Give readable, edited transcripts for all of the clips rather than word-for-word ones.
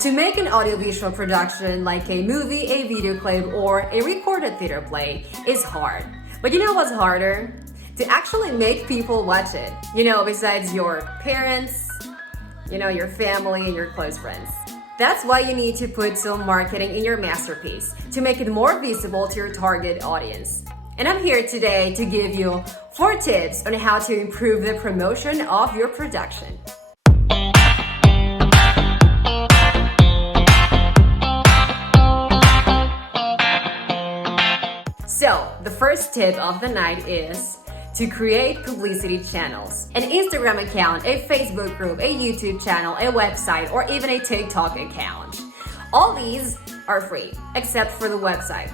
To make an audiovisual production like a movie, a video clip, or a recorded theater play is hard. But you know what's harder? To actually make people watch it. Besides your parents, your family and your close friends. That's why you need to put some marketing in your masterpiece to make it more visible to your target audience. And I'm here today to give you 4 tips on how to improve the promotion of your production. So, the first tip of the night is to create publicity channels. An Instagram account, a Facebook group, a YouTube channel, a website, or even a TikTok account. All these are free, except for the website.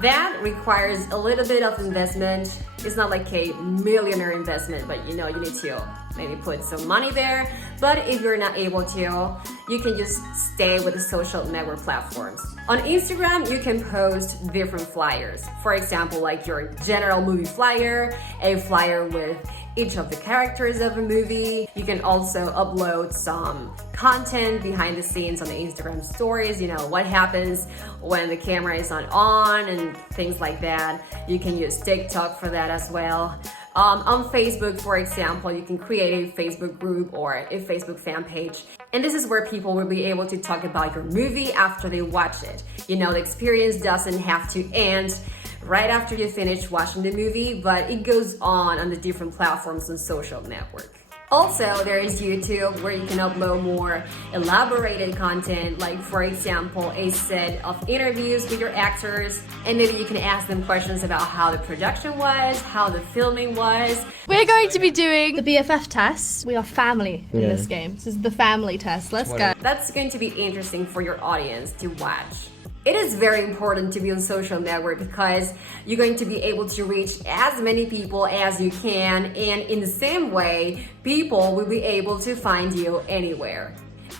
That requires a little bit of investment. It's not like a millionaire investment, but you need to maybe put some money there. But if you're not able to, you can just stay with the social network platforms. On Instagram, you can post different flyers. For example, like your general movie flyer, a flyer with each of the characters of a movie. You can also upload some content behind the scenes on the Instagram stories, what happens when the camera is not on and things like that. You can use TikTok for that as well. On Facebook, for example, you can create a Facebook group or a Facebook fan page. And this is where people will be able to talk about your movie after they watch it. The experience doesn't have to end right after you finish watching the movie, but it goes on the different platforms and social network. Also, there is YouTube where you can upload more elaborated content, like for example, a set of interviews with your actors, and maybe you can ask them questions about how the production was, how the filming was. We're going to be doing the BFF test. We are family in this game. This is the family test. Let's go. That's going to be interesting for your audience to watch. It is very important to be on social network because you're going to be able to reach as many people as you can, and in the same way, people will be able to find you anywhere.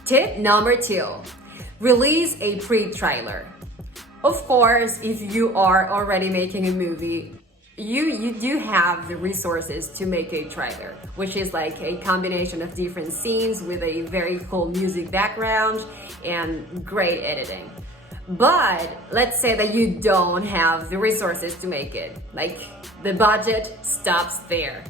Tip number 2, release a pre-trailer. Of course, if you are already making a movie, you do have the resources to make a trailer, which is like a combination of different scenes with a very cool music background and great editing. But let's say that you don't have the resources to make it, like the budget stops there.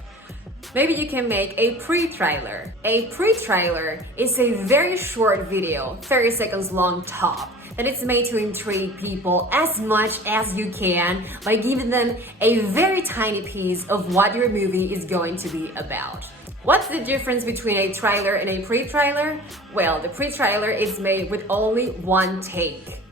Maybe you can make a pre-trailer. A pre-trailer is a very short video, 30 seconds long top, that is made to intrigue people as much as you can by giving them a very tiny piece of what your movie is going to be about. What's the difference between a trailer and a pre-trailer? Well, the pre-trailer is made with only one take.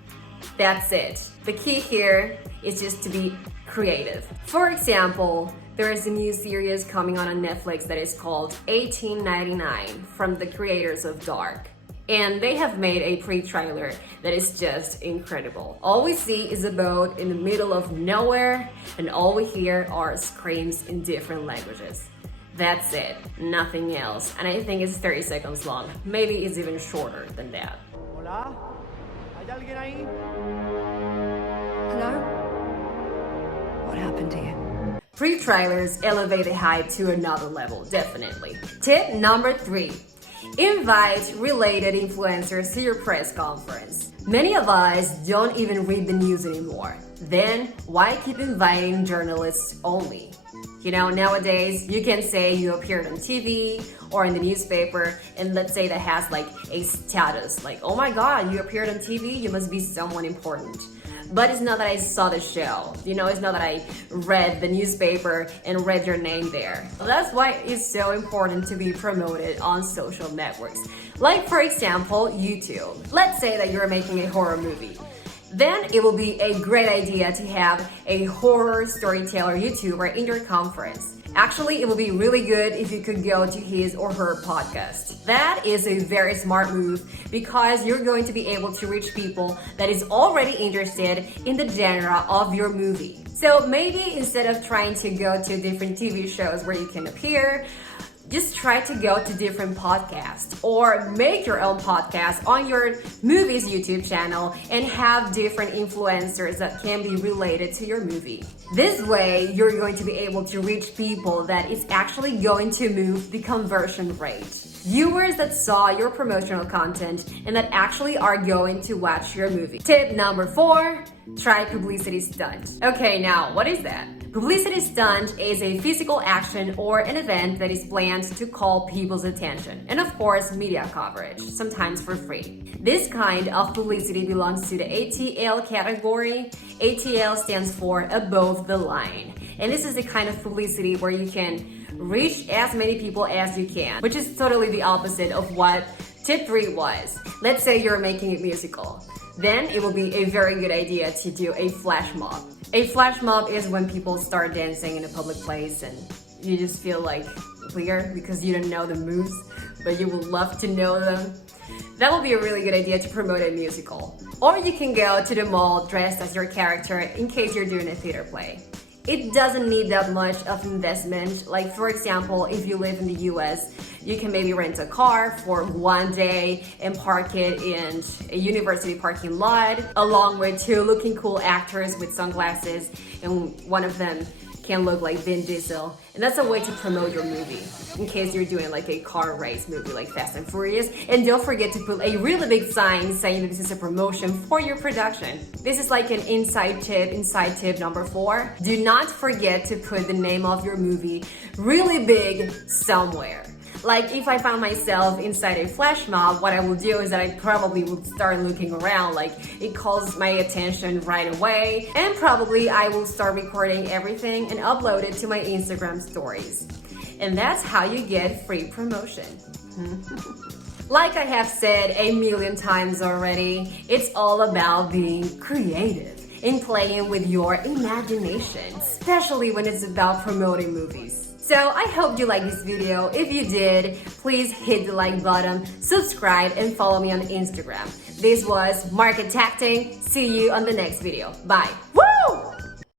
That's it. The key here is just to be creative. For example, there is a new series coming on Netflix that is called 1899 from the creators of Dark. And they have made a pre-trailer that is just incredible. All we see is a boat in the middle of nowhere, and all we hear are screams in different languages. That's it, nothing else. And I think it's 30 seconds long. Maybe it's even shorter than that. Hola? ¿Hay alguien ahí? Hello? What happened to you? Pre-trailers elevate the hype to another level, definitely. Tip number 3, invite related influencers to your press conference. Many of us don't even read the news anymore. Then why keep inviting journalists only? Nowadays, you can say you appeared on TV or in the newspaper, and let's say that has like a status, like, oh my God, you appeared on TV, you must be someone important. But it's not that I saw the show, it's not that I read the newspaper and read your name there. That's why it's so important to be promoted on social networks. Like for example, YouTube. Let's say that you're making a horror movie. Then it will be a great idea to have a horror storyteller YouTuber in your conference. Actually, it would be really good if you could go to his or her podcast. That is a very smart move because you're going to be able to reach people that is already interested in the genre of your movie. So maybe instead of trying to go to different TV shows where you can appear, just try to go to different podcasts or make your own podcast on your movie's YouTube channel and have different influencers that can be related to your movie. This way, you're going to be able to reach people that is actually going to move the conversion rate. viewers that saw your promotional content and that actually are going to watch your movie. Tip number 4, try publicity stunt. Okay, now what is that? Publicity stunt is a physical action or an event that is planned to call people's attention, and of course, media coverage, sometimes for free. This kind of publicity belongs to the ATL category. ATL stands for above the line, and this is the kind of publicity where you can reach as many people as you can, which is totally the opposite of what tip 3 was. Let's say you're making a musical. Then it will be a very good idea to do a flash mob. A flash mob is when people start dancing in a public place and you just feel like weird because you don't know the moves, but you would love to know them. That will be a really good idea to promote a musical. Or you can go to the mall dressed as your character in case you're doing a theater play. It doesn't need that much of investment. Like, for example, if you live in the US, you can maybe rent a car for one day and park it in a university parking lot, along with 2 looking cool actors with sunglasses, and one of them can look like Vin Diesel. And that's a way to promote your movie in case you're doing like a car race movie like Fast and Furious. And don't forget to put a really big sign saying that this is a promotion for your production. This is like an inside tip number 4. Do not forget to put the name of your movie really big somewhere. Like, if I found myself inside a flash mob, what I will do is that I probably would start looking around, like it calls my attention right away, and probably I will start recording everything and upload it to my Instagram stories. And that's how you get free promotion. Like I have said a million times already, it's all about being creative and playing with your imagination, especially when it's about promoting movies. So I hope you liked this video. If you did, please hit the like button, subscribe, and follow me on Instagram. This was Market Tacting. See you on the next video. Bye. Woo!